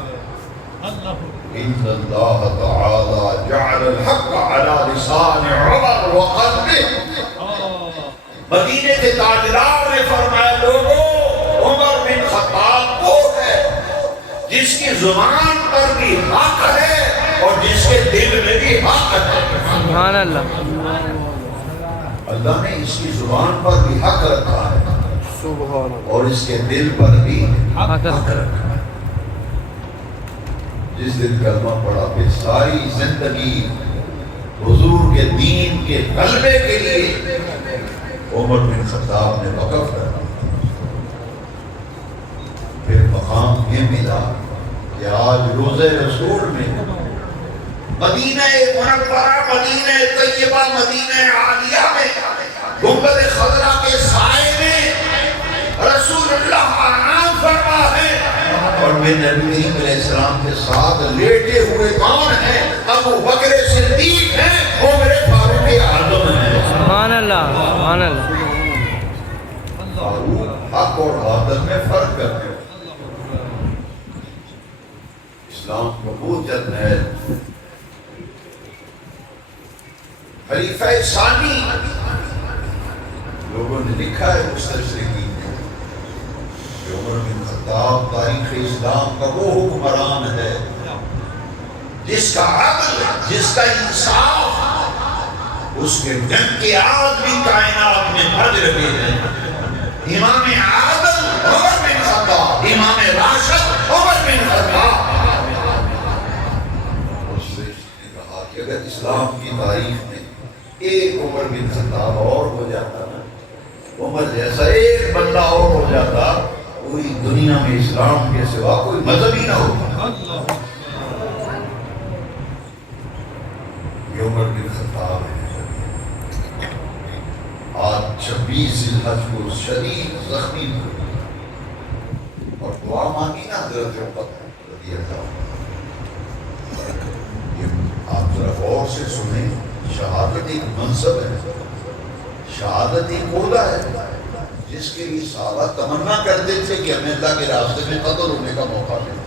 ان اللہ تعالی جعل الحق على لسان عمر وقلبه، مدینے کے تاجدار نے فرمایا لوگوں عمر بن خطاب وہ ہے جس کی زبان پر بھی حق ہے اور جس کے دل میں بھی حق ہے۔ سبحان اللہ۔ اللہ نے اس کی زبان پر بھی حق رکھا ہے اور اس کے دل پر بھی حق رکھا ہے۔ جس دن کلمہ پڑھا پھر ساری زندگی حضور کے دین کے غلبے کے لیے عمر بن خطاب نے وقف کرا۔ پھر مقام یہ ملا کہ آج روزہ رسول میں مدینہ منورہ، مدینہ طیبہ، مدینہ عالیہ میں گنبد خضرا کے سائے میں رسول اللہ آرام فرما ہے، اور میں نبی کریم علیہ السلام کے ساتھ لیٹے ہوئے کون ہیں؟ ابو بکر صدیق ہیں، عمر فاروق اعظم ہیں۔ سبحان اللہ، سبحان اللہ۔ فاروق حق اور باطل میں فرق کرتے ہیں۔ اسلام کو وہ جرنیل خلیفہ ثانی لوگوں نے لکھا ہے مستشرقین نے کہ عمر بن خطاب تاریخ اسلام کا وہ حکمران ہے جس کا عدل، جس کا انصاف، اس کے جنگ کے آج بھی کائنات میں بھر رہے ہیں۔ امام عادل عمر بن خطاب، امام راشد عمر بن خطاب۔ اس نے کہا کہ اگر اسلام کی تاریخ میں ایک عمر بن خطاب اور ہو جاتا نا، عمر جیسا ایک بندہ اور ہو جاتا، کوئی دنیا میں اسلام کے سوا کوئی مذہب ہی نہ ہوتا۔ یہ عمر بن خطاب ہے۔ آج 26 ذی الحج کو شدید زخمی ہوئے اور دعا مانگی نا حضرت عمر رضی اللہ عنہ۔ آپ ذرا غور سے سنیں، شہادت ایک منصب ہے، شہادت ایک عہدہ ہے جس کے لیے صحابہ تمنا کرتے تھے کہ ہمیں اللہ کے راستے میں قتل ہونے کا موقع ملے۔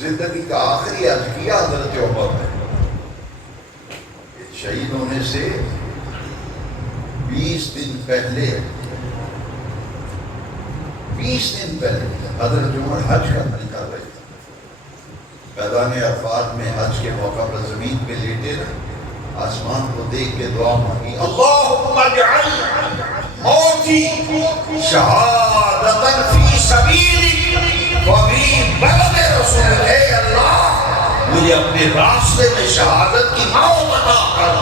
زندگی کا آخری عزیہ حضرت عمر ہے۔ شہید ہونے سے 20 دن پہلے حضرت عمر حج کرنے نکل رہے تھے۔ میدان عرفات میں حج کے موقع پر زمین پہ لیٹے رہے، آسمان کو دیکھ کے دعا مانگی، اللہم اجعل موتی شہادتا فی سبیلک وفی بلد رسولک، اے اللہ مجھے اپنے راستے میں شہادت کی موت عطا کر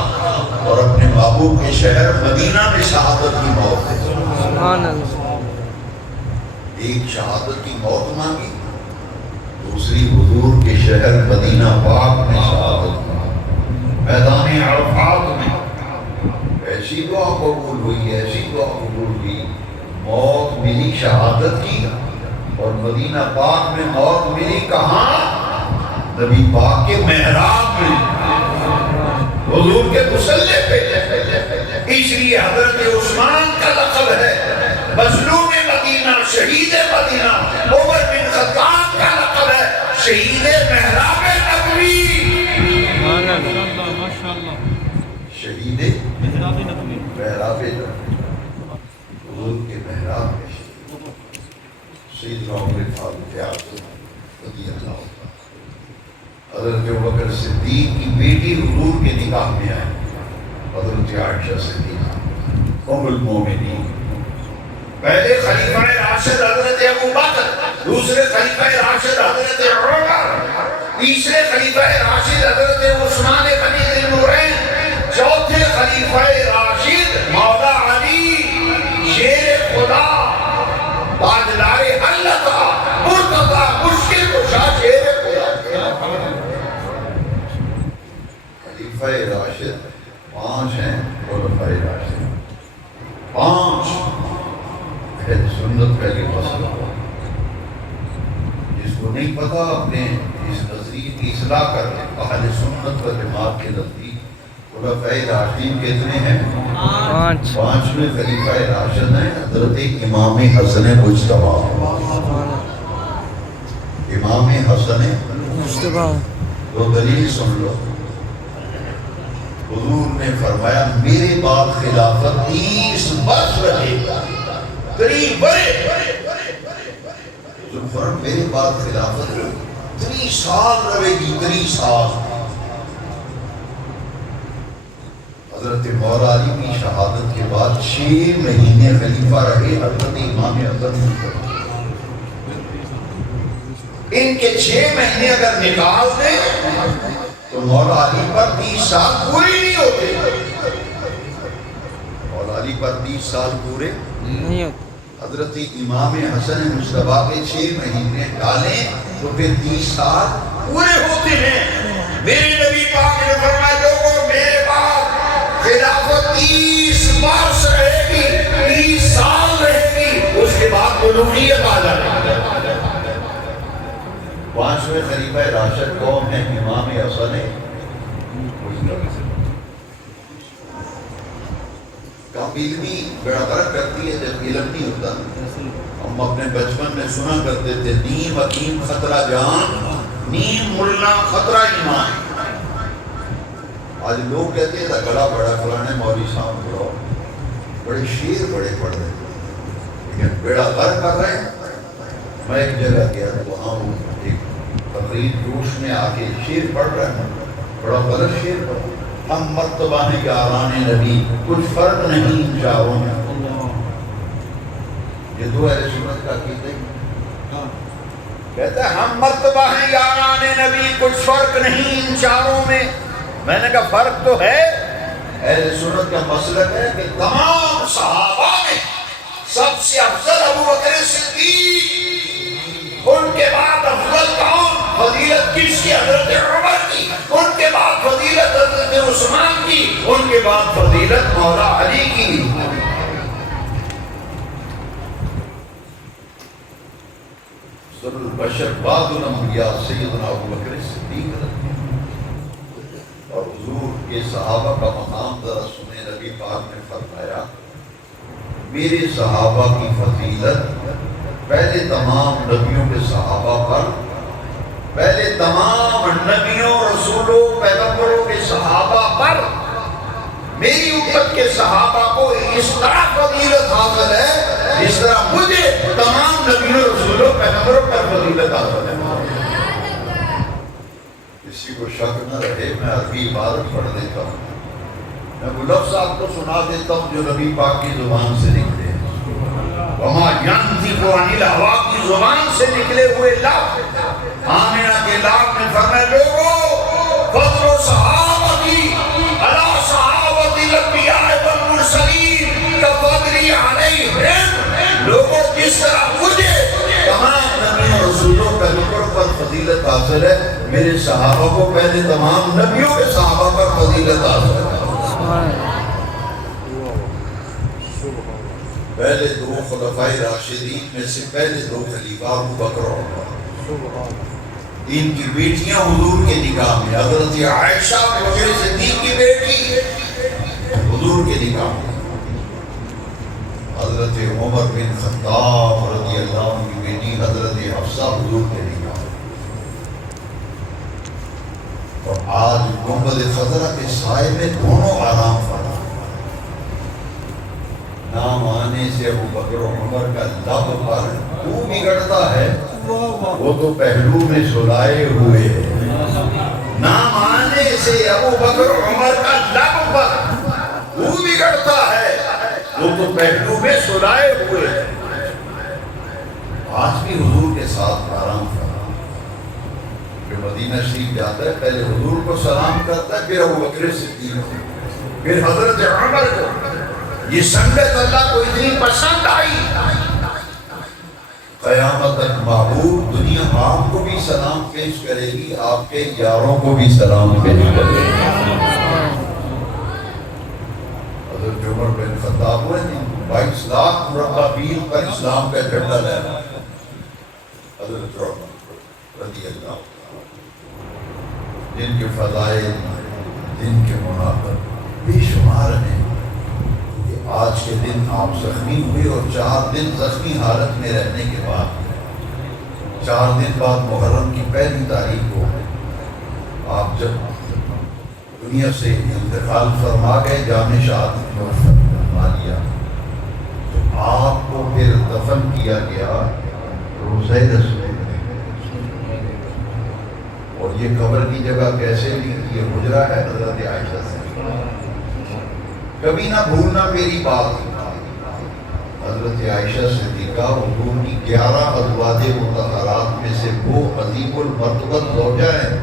اور اپنے محبوب کے شہر مدینہ میں شہادت کی موت دے۔ سبحان اللہ۔ ایک شہادت کی موت مانگی، دوسری حضور کے شہر مدینہ پاک میں شہادت مانگی، میدان عرفات میں۔ ایسی دعا قبول ہوئی، ایسی دعا قبول ہوئی، موت ملی شہادت کی، اور مدینہ پاک میں موت ملی کہاں؟ نبی پاک کے محراب میں، حضور کے مصلی پہ۔ اس لیے حضرت عثمان کا لقب ہے مظلوم مدینہ، شہید مدینہ۔ عمر بن خطاب کا لقب ہے شہید محراب نبوی۔ شہید محراب نبوی، حضور کے محراب میں سیدنا عمر فاروق اعظم رضی اللہ عنہ۔ حضرت ابوبکر صدیق کی بیٹی حضور کے نکاح میں آئی، حضرت عائشہ صدیقہ ام المومنین۔ پہلے خلیفہ راشد حضرت ابو بکر، دوسرے خلیفہ راشد حضرت عمر، تیسرے خلیفہ راشد حضرت عثمان بن ذی النورین، چوتھے خلیفہ راشد مولا علی شیر خدا تاجدار اللہ مرتضی مشکل کشا شیر خدا۔ خلیفہ راشد 5 ہیں، خلفاء راشد 5۔ اہل سنت کا یہ مسئلہ ہوا، جس کو نہیں پتا اپنے اس نظریے کی اصلاح کر لیں۔ اہل سنت و جماعت کے نزدیک خلفاء راشدین کتنے ہیں؟ 5 5ویں خلیفہ راشد ہیں حضرت امام حسن مجتبی۔ امام حسن مجتبی تو دلیل سن لو۔ حضور نے فرمایا میرے بعد خلافت 30 برس رہے گا، 30 برس۔ حضور فرمایا میرے بعد خلافت 30 سال رہے گی، 30 سال۔ حضرت مولا علی کی شہادت کے بعد 6 مہینے خلیفہ رہے حضرت امام حسن مجتبی۔ ان کے 6 مہینے اگر نکال دیں تو مولا علی پر 30 سال پورے نہیں ہوتے۔ مولا علی پر 30 سال پورے نہیں ہوتے۔ حضرت امام حسن مجتبی کے 6 مہینے ڈالیں تو پھر 30 سال پورے ہوتے ہیں۔ میرے نبی پاک نے فرمایا لوگوں میرے بعد خلافت 30 برس رہے گی، 30 سال رہے گی، اس کے بعد بلوغیت آ جائے گی۔ 5ویں خلیفہ راشد کون ہیں؟ امام حسن کا علمی بڑا فرق کرتی ہے جب علم نہیں ہوتا۔ ہم اپنے بچپن میں سنا کرتے تھے نیم حکیم خطرہ جان، نیم ملا خطرہ ایمان۔ آج لوگ کہتے ہیں گلا بڑا فلانے مولوی صاحب پڑھو، بڑے شیر بڑے پڑھ رہے لیکن بیڑا غرق کر رہے ہیں۔ میں ایک جگہ گیا تو وہاں ایک تقریر جوش میں آ کے شیر پڑھ رہے ہیں، بڑا غلط شیر پڑھ، ہم مرتبہ ہیں یاران نبی کچھ فرق نہیں ان چاروں میں۔ یہ دو اہل سنت کا عقیدہ ہے، کہتا ہے ہم مرتبہ ہیں یاران نبی کچھ فرق نہیں ان چاروں میں۔ میں نے کہا فرق تو ہے۔ اہل سنت کا مسلک ہے کہ تمام صحابہ میں سب سے افضل ابو بکر صدیق، ان کے بعد افضل کون؟ فضیلت کس کی؟ حضرت عمر کی، ان کے بعد فضیلت حضرت عثمان کی، ان کے بعد فضیلت مولا علی کی۔ افضل البشر بعد الانبیاء سیدنا ابو بکر صدیق رضی اللہ عنہ۔ اور حضور کے صحابہ کا مقام ذرا سنے، نبی پاک نے فرمایا میرے صحابہ کی فضیلت پہلے تمام نبیوں کے صحابہ پر، پہلے تمام نبیوں رسولوں پیغمبروں کے صحابہ پر، میری امت کے صحابہ کو اس طرح فضیلت حاصل ہے جس طرح مجھے تمام نبیوں رسولوں پیغمبروں پر فضیلت حاصل ہے۔ کسی کو شک نہ رہے میں عربی عبارت پڑھ دیتا ہوں، میں وہ لفظ آپ کو سنا دیتا ہوں جو نبی پاک کی زبان سے نکلے، وما ينطق عن الهوى کی زبان سے نکلے ہوئے لفظ۔ آمنہ کے لاپ میں فرمائے لوگوں فضل صحابتی علی صحابت الانبیاء والمرسلین کفضلی علیہم، لوگوں جس طرح مجھے تمام نبیوں رسولوں پیغمبروں پر فضیلت حاصل ہے، میرے صحابہ کو پہلے تمام نبیوں کے صحابہ پر فضیلت حاصل ہے۔ پہلے 2 خلفاء راشدین میں سے پہلے 2 خلیفہ ابو بکر اور عمر، ان کی بیٹیاں حضور کے نکاح میں، حضرت عائشہ ابو بکر صدیق کی بیٹی حضور کے نکاح میں، حضرت عمر بن خطاب رضی اللہ عنہ کی بیٹی حضرت حفصہ حضور کے نکاح میں۔ اور آج گنبد خضرا کے سائے میں دونوں آرام فرما، نام آنے سے ابو بکر و عمر کا لب پر تو بگڑتا ہے، وہ تو پہلو میں سلائے ہوئے ہیں۔ نام آنے سے ابو بکر و عمر کا لب پر تو بگڑتا ہے، وہ تو پہلو میں سلائے ہوئے ہیں۔ مدینہ شریف جاتا ہے پہلے حضور کو سلام کرتا ہے، پھر ابو بکر صدیق کو، پھر حضرت عمر کو۔ یہ سنگت اللہ کو اتنی پسند آئی، قیامت تک محبوب دنیا آپ کو بھی سلام پیش کرے گی، آپ کے یاروں کو بھی سلام پیش کرے گی۔ حضرت عمر بن خطاب ہوئے 22 لاکھ مربع میل پر اسلام کا جھنڈا لہرا ہے۔ حضرت عمر رضی اللہ عنہ جن کے فضائل، جن کے مناقب بے شمار ہیں، کہ آج کے دن آپ زخمی ہوئے اور 4 دن زخمی حالت میں رہنے کے بعد 4 دن بعد محرم کی پہلی تاریخ کو آپ جب دنیا سے انتقال فرما گئے، جام شہادت میں فرما لیا، تو آپ کو پھر دفن کیا گیا روضہ رسول میں۔ اور یہ قبر کی جگہ کیسے لی؟ یہ حجرہ ہے حضرت عائشہ سے۔ کبھی نہ بھولنا میری بات، حضرت عائشہ صدیقہ حضور کی 11 ازواج مطہرات میں سے وہ عظیم المرتبہ زوجہ ہیں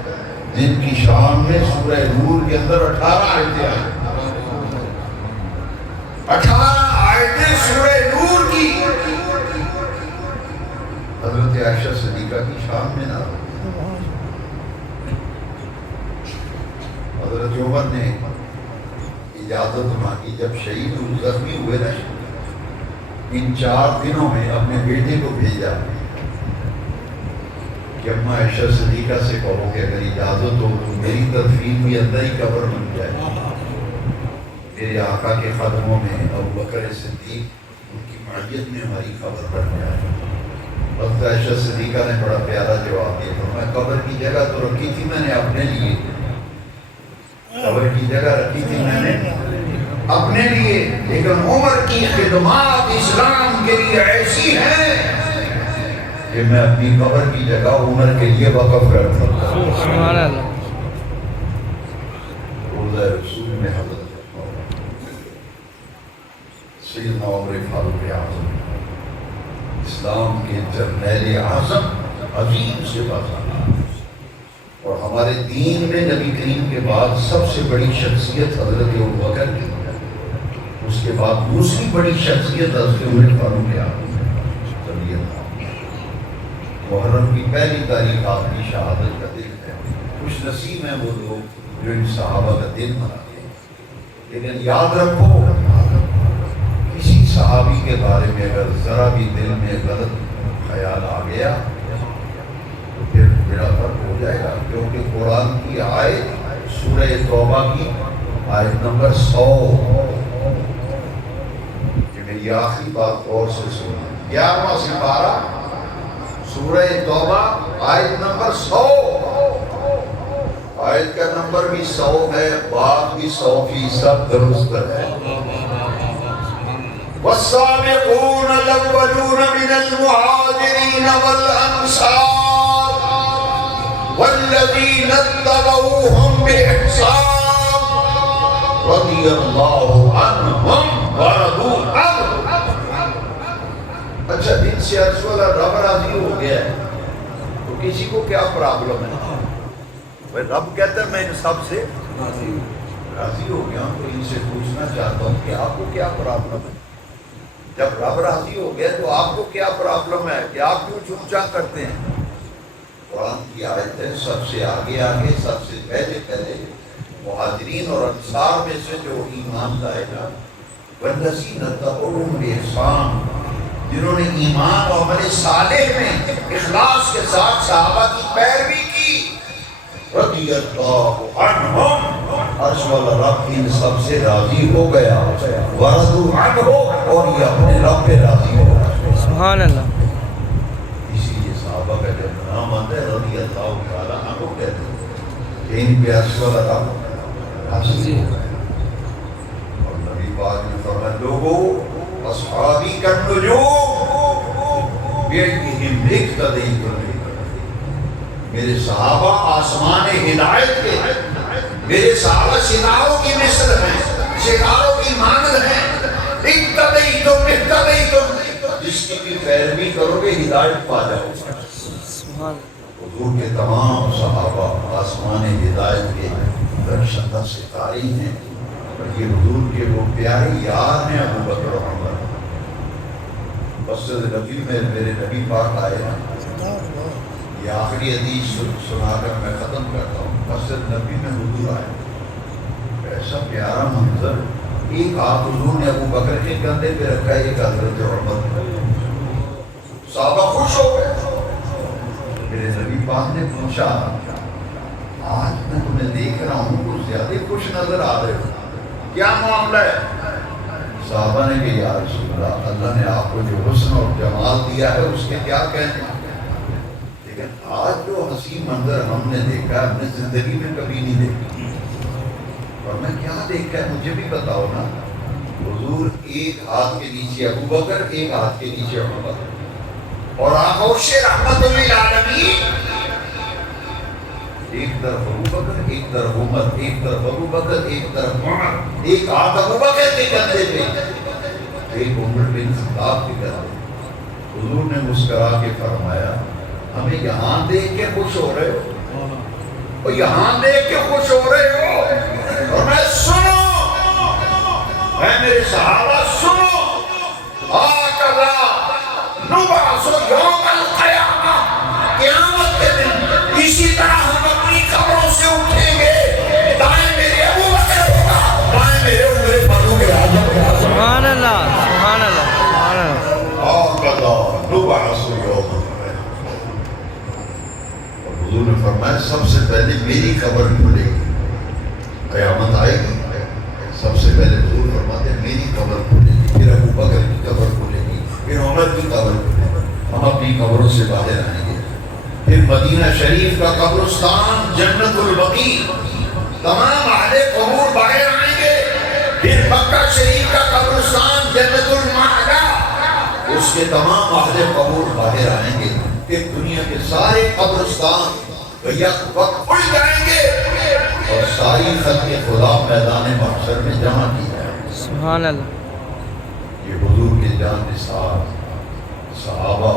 جن کی شان میں سورہ نور کے اندر 18 آیتیں آئیں، 18 آیتیں سورہ نور کی حضرت عائشہ صدیقہ کی شان میں نہ۔ حضرت عمر نے اجازت مانگی جب شہید زخمی ہوئے نا، ان 4 دنوں میں اپنے بیٹے کو بھیجا کہ اماں عائشہ صدیقہ سے کہو کہ اگر اجازت ہو تو میری تدفین بھی اندر ہی قبر بن جائے، میرے آقا کے قدموں میں ابو بکر صدیق ان کی معیت میں ہماری قبر بن جائے۔ حضرت عائشہ صدیقہ نے بڑا پیارا جواب دیا، فرمایا قبر کی جگہ تو رکھی تھی میں نے اپنے لیے، قبر کی جگہ رکھی تھی میں نے اپنے لیے، لیکن عمر کی خدمات اسلام کے لیے ایسی ہیں کہ میں اپنی قبر کی جگہ عمر کے لیے وقف کر سکتا ہوں۔ سبحان اللہ۔ روضہ رسول میں حضرت سیدنا عمر فاروق اعظم، اسلام کے جرنیل اعظم، عظیم سے بازار، اور ہمارے دین میں نبی کریم کے بعد سب سے بڑی شخصیت حضرت ابوبکر کی، اس کے بعد دوسری بڑی شخصیت حضرت عمر فاروق اعظم رضی اللہ عنہ۔ محرم کی پہلی تاریخ آپ کی شہادت کا دن ہے، خوش نصیب ہیں وہ لوگ جو ان صحابہ کا دن مناتے ہیں۔ لیکن یاد رکھو، کسی صحابی کے بارے میں اگر ذرا بھی دل میں غلط خیال آ گیا تو پھر میرا فرق ہو جائے گا، کیونکہ قرآن کی آیت سورہ توبہ کی آیت نمبر 100، کہ میری آخری بات غور سے سنیں، 11واں سپارہ سورہ توبہ آیت نمبر 100، آیت کا نمبر بھی 100 ہے، بات بھی 100% درست ہے۔ والسابقون الاولون من المہاجرین والانصار والذین اتبعوهم بإحسان رضی اللہ عنہم ورضوا عنہ۔ اچھا، دن سے عرض والا رب راضی ہو گیا ہے تو کسی کو کیا پرابلم ہے؟ وہ رب کہتا ہے میں ان سب سے راضی ہو گیا ہوں، تو ان سے پوچھنا چاہتا ہوں کہ آپ کو کیا پرابلم ہے؟ جب رب راضی ہو گیا تو آپ کو کیا پرابلم ہے کہ آپ کیوں چونچا کرتے ہیں؟ قرآن کی آیت ہے، سب سے آگے آگے، سب سے پہلے پہلے مہاجرین اور انصار میں سے جو ایمان لائے گا، والذین اتبعوہم بإحسان، جنہوں نے ایمان اور عمل صالح میں اخلاص کے ساتھ صحابہ کی پیروی کی، رضی اللہ عنہم، عرش والا رب ان سب سے راضی ہو گیا، ورضوا عنہ، اور یہ اپنے رب پہ راضی ہو گیا۔ سبحان اللہ۔ اسی لیے صحابہ کا جب نام آتا ہے رضی اللہ تعالیٰ عنہ کہتے ہیں کہ ان پہ عرش والا رب راضی ہو گیا۔ اور نبی پاک نے فرمایا لوگو اصحابی کا نجوم بیعتہم اقتدیتم، میرے صحابہ آسمان ہدایت کے ہیں، میرے صحابہ ستاروں کی مثل ہیں، ستاروں کی مانند ہیں، اقتدیتم اقتدیتم، جس کی بھی پیروی کرو گے ہدایت پا جاؤ۔ سبحان تو حضور کے تمام صحابہ آسمان ہدایت کے درشندہ ستارے ہیں، اور یہ حضور کے وہ پیارے یار ہیں ابو بکر و عمر۔ مسجد نبی میں میرے نبی پاک آئے ہیں، یہ آخری حدیث سنا کر میں ختم کرتا ہوں۔ مسجد نبی میں حضور آئے، ایسا پیارا منظر، ایک ہاتھ حضور نے ابو بکر کے کندھے پہ رکھا، ایک حضرت عمر۔ صحابہ خوش ہو گئے۔ میرے نبی پاک نے پوچھا، آج میں تمہیں دیکھ رہا ہوں کچھ زیادہ خوش نظر آ رہے ہو، کیا معاملہ ہے؟ صحابہ نے کہ یا رسول اللہ، اللہ نے آپ کو جو حسن اور جمال دیا ہے اس کے کیا کہنے، لیکن آج جو حسین منظر ہم نے دیکھا ہم نے زندگی میں کبھی نہیں دیکھا۔ اور میں کیا دیکھا ہے مجھے بھی بتاؤ نا۔ حضور ایک ہاتھ کے نیچے ابو بکر، ایک ہاتھ کے نیچے عمر، اور آغوش رحمت للعالمین، ایک طرف ابو بکر، ایک طرف عمر، ایک طرف ابو بکر، ایک طرف عمر، ایک ہاتھ ابو بکر کے کندھے پہ، ایک عمر بن خطاب کے کندھے۔ حضور نے مسکرا کے فرمایا، ہمیں یہاں دیکھ کے خوش ہو رہے ہو، اور یہاں دیکھ کے خوش ہو رہے ہو، اور میں سنو، میں میرے صحابہ سنو، آقا نبعث یوم القیامہ، قیامت کے دن اسی طرح ہم اپنی قبروں سے اٹھیں گے، دائیں میرے ابو بکر ہوگا، بائیں میرے عمر فاروق اعظم ہوگا۔ سبحان اللہ، سبحان اللہ، سبحان اللہ۔ آقا نبعث یوم القیامہ، اور حضور نے فرمایا سب سے پہلے میری قبر کھلے گی، قیامت آئے گی، سب سے پہلے حضور فرماتے ہیں میری قبر کھلے گی، پھر ابو بکر کی قبر کھلے گی، پھر عمر کی قبر کھلے گی، ہم اپنی قبروں سے باہر آئیں گے، پھر مدینہ شریف کا قبرستان جنت البقیع، تمام اہل قبور باہر آئیں گے، پھر مکہ شریف کا قبرستان جنت المعلا، اس کے تمام اہل قبور باہر آئیں گے، پھر دنیا کے سارے قبرستان یک وقت کھل جائیں گے، اور ساری خلق خدا میدان محشر میں جمع کی جائے۔ سبحان اللہ۔ یہ حضور کے جان نثار صحابہ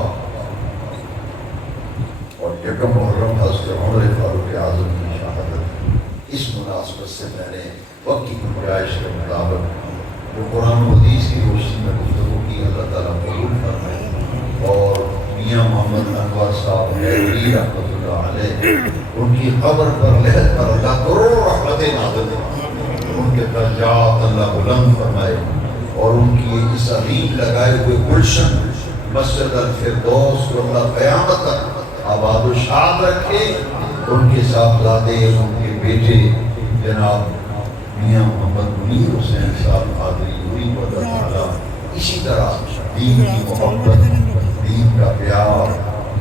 اور یکم محرم حضرت عمر فاروق اعظم کی شہادت، اس مناسبت سے میں نے وقت کی گنجائش کے مطابق جو قرآن و حدیث کی روشنی میں گفتگو کی، اللہ تعالیٰ قبول فرمائے، اور میاں محمد انور صاحب علی رحمۃ اللہ علیہ، ان کی قبر پر لحد پر اللہ کروڑ رحمتیں نازل فرمائے، ان کے درجات اللہ بلند فرمائے، اور ان کی اس عظیم لگائے ہوئے گلشن مسجد الفردوس کو اللہ قیامت تک آباد و شاد رکھے، ان کے صاحبزادے، ان کے بیٹے جناب میاں محمد منیر حسین صاحب قادری ہوئی و اللہ تعالیٰ اسی طرح دین کی محبت، دین کا پیار،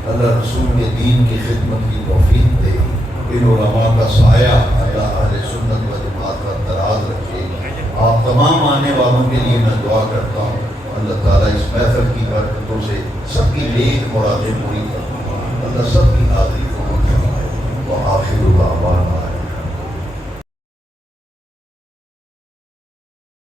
اللہ رسول کے دین کی خدمت کی توفیق دے، ان علماء کا سایہ اللہ اہل سنت و جماعت کا دراز رکھے۔ آپ تمام آنے والوں کے لیے میں دعا کرتا ہوں، اللہ تعالیٰ اس محفل کی برکتوں سے سب کی نیک مرادیں پوری کرے، اللہ سب کی حاضری